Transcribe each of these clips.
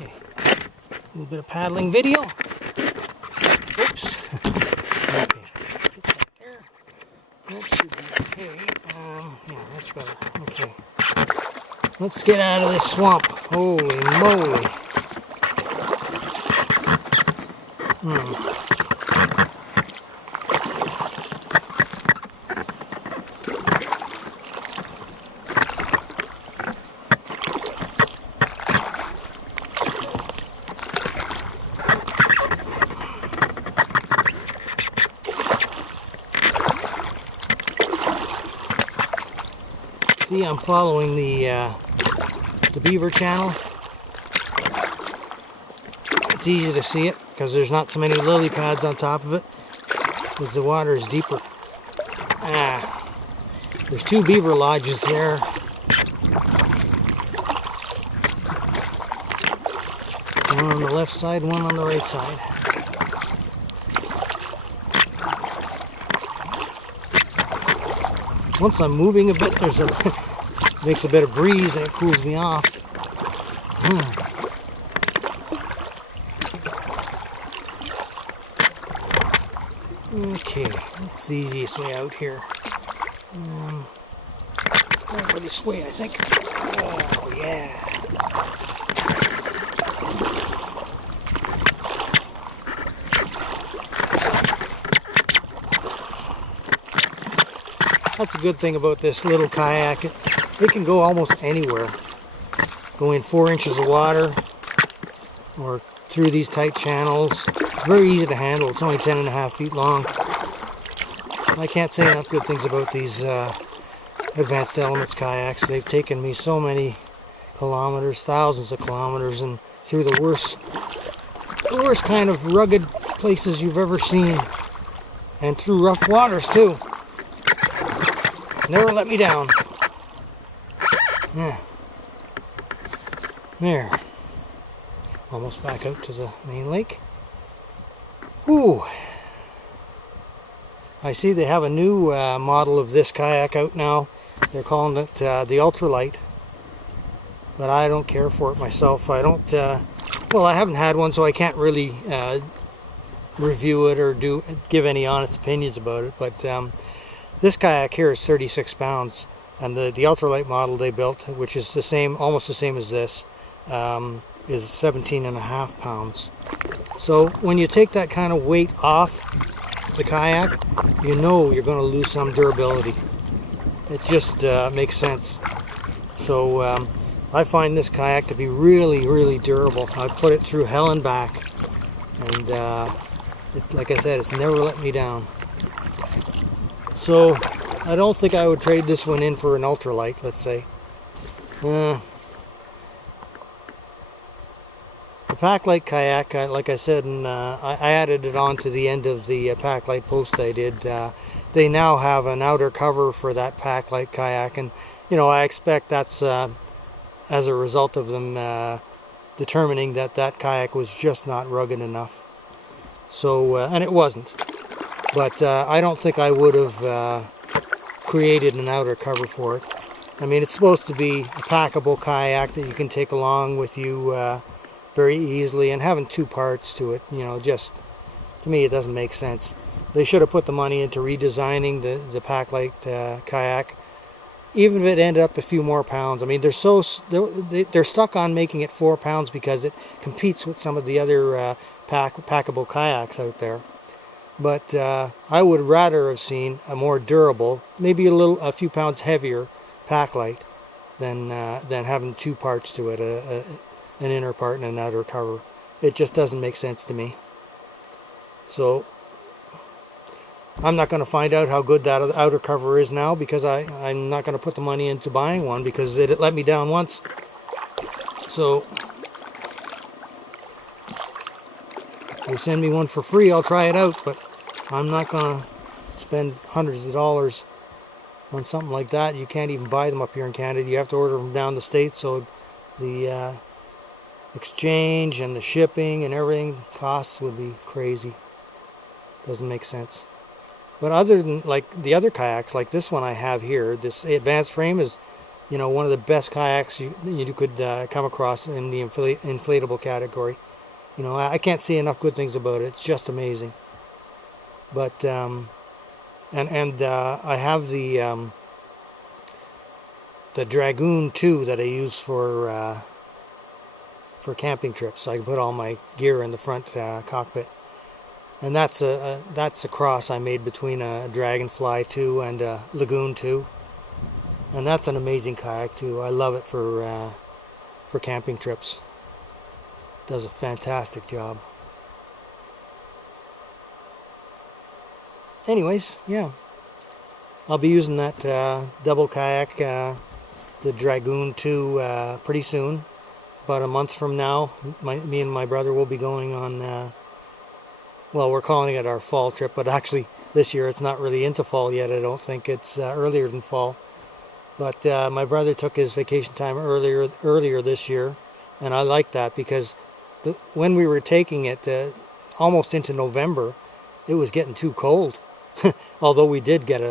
Okay, a little bit of paddling video. Oops. Okay, get that there. That should be okay. Yeah, that's better. Okay. Let's get out of this swamp. Holy moly. See, I'm following the beaver channel. It's easy to see it because there's not so many lily pads on top of it because the water is deeper. There's two beaver lodges there. One on the left side, one on the right side. Once I'm moving a bit, there's a makes a bit of breeze and it cools me off. Okay, that's the easiest way out here. Let's go over this way, I think. Oh yeah. That's a good thing about this little kayak. It can go almost anywhere. Go in 4 inches of water or through these tight channels. It's very easy to handle. It's only 10.5 feet long. I can't say enough good things about these Advanced Elements kayaks. They've taken me so many kilometers, thousands of kilometers, and through the worst kind of rugged places you've ever seen. And through rough waters too. Never let me down. Yeah. There. Almost back out to the main lake. Ooh. I see they have a new model of this kayak out now. They're calling it the Ultralight. But I don't care for it myself. I don't, well, I haven't had one, so I can't really review it or give any honest opinions about it. But this kayak here is 36 pounds. And the ultralight model they built, which is the same, almost the same as this, is 17.5 pounds. So when you take that kind of weight off the kayak, you know you're going to lose some durability. It just makes sense. So I find this kayak to be really, really durable. I put it through hell and back, and like I said, it's never let me down. So I don't think I would trade this one in for an ultralight, let's say. The Packlite kayak, like I said, and I added it on to the end of the Packlite post I did. They now have an outer cover for that Packlite kayak, and you know, I expect that's as a result of them determining that that kayak was just not rugged enough. So, and it wasn't. But I don't think I would have created an outer cover for it. I mean, it's supposed to be a packable kayak that you can take along with you very easily, and having 2 parts to it, you know, just, to me, it doesn't make sense. They should have put the money into redesigning the Packlite kayak, even if it ended up a few more pounds. I mean, they're stuck on making it 4 pounds because it competes with some of the other packable kayaks out there. But I would rather have seen a more durable, maybe a few pounds heavier Packlite than having 2 parts to it, an inner part and an outer cover. It just doesn't make sense to me. So I'm not going to find out how good that outer cover is now, because I'm not going to put the money into buying one because it let me down once. So if they send me one for free, I'll try it out, but I'm not going to spend hundreds of dollars on something like that. You can't even buy them up here in Canada. You have to order them down the States, so the exchange and the shipping and everything costs would be crazy. Doesn't make sense. But other than like the other kayaks, like this one I have here, this advanced frame is one of the best kayaks you could come across in the inflatable category. I can't say enough good things about it. It's just amazing. But I have the Dragoon 2 that I use for camping trips. I can put all my gear in the front cockpit, and that's a cross I made between a Dragonfly 2 and a Lagoon 2, and that's an amazing kayak too. I love it for camping trips. Does a fantastic job. Anyways, yeah, I'll be using that double kayak, the Dragoon 2, pretty soon. About a month from now, me and my brother will be going on, well, we're calling it our fall trip, but actually this year it's not really into fall yet. I don't think it's earlier than fall. But my brother took his vacation time earlier this year, and I like that because when we were taking it almost into November, it was getting too cold. Although we did get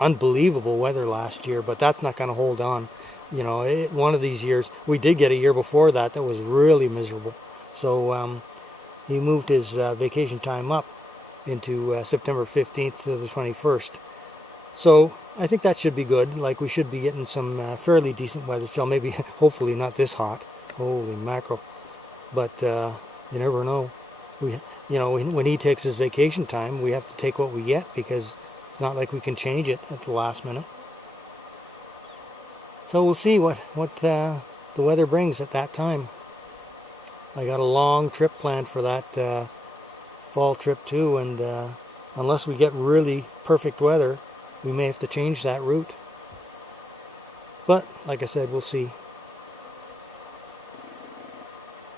unbelievable weather last year, but that's not going to hold on. One of these years, we did get a year before that was really miserable. So he moved his vacation time up into September 15th to the 21st. So I think that should be good. Like, we should be getting some fairly decent weather still. Maybe, hopefully not this hot. Holy mackerel. But you never know. When he takes his vacation time, we have to take what we get, because it's not like we can change it at the last minute. So we'll see what the weather brings at that time. I got a long trip planned for that fall trip too, and unless we get really perfect weather, we may have to change that route. But like I said, we'll see.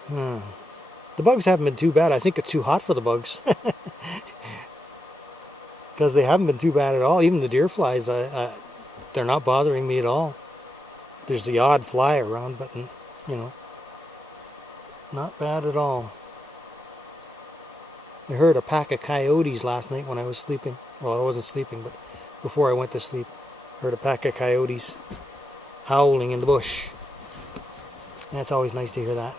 The bugs haven't been too bad. I think it's too hot for the bugs. Because they haven't been too bad at all. Even the deer flies, they're not bothering me at all. There's the odd fly around, but not bad at all. I heard a pack of coyotes last night when I was sleeping. Well, I wasn't sleeping, but before I went to sleep, I heard a pack of coyotes howling in the bush. That's always nice to hear that.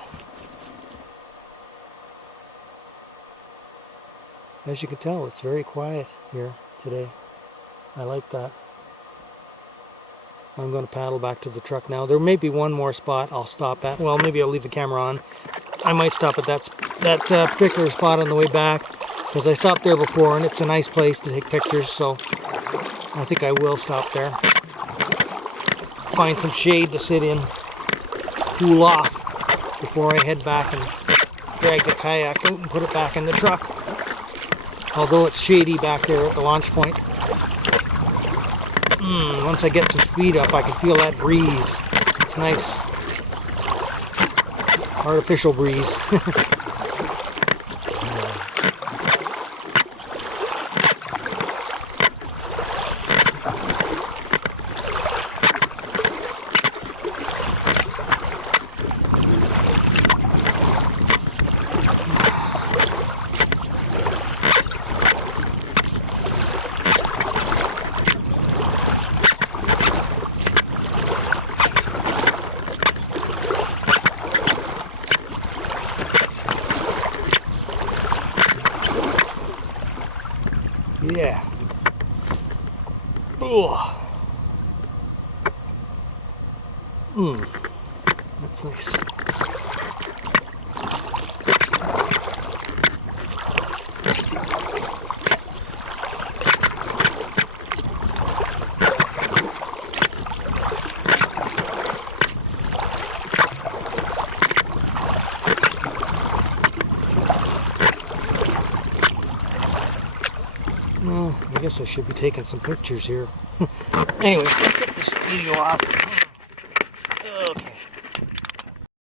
As you can tell, it's very quiet here today. I like that. I'm going to paddle back to the truck now. There may be one more spot I'll stop at. Well, maybe I'll leave the camera on. I might stop at that particular spot on the way back, because I stopped there before and it's a nice place to take pictures, so I think I will stop there. Find some shade to sit in, cool off, before I head back and drag the kayak out and put it back in the truck. Although it's shady back there at the launch point. Once I get some speed up, I can feel that breeze. It's nice. Artificial breeze. Yeah. That's nice. Well, I guess I should be taking some pictures here. Anyways, let's get this video off.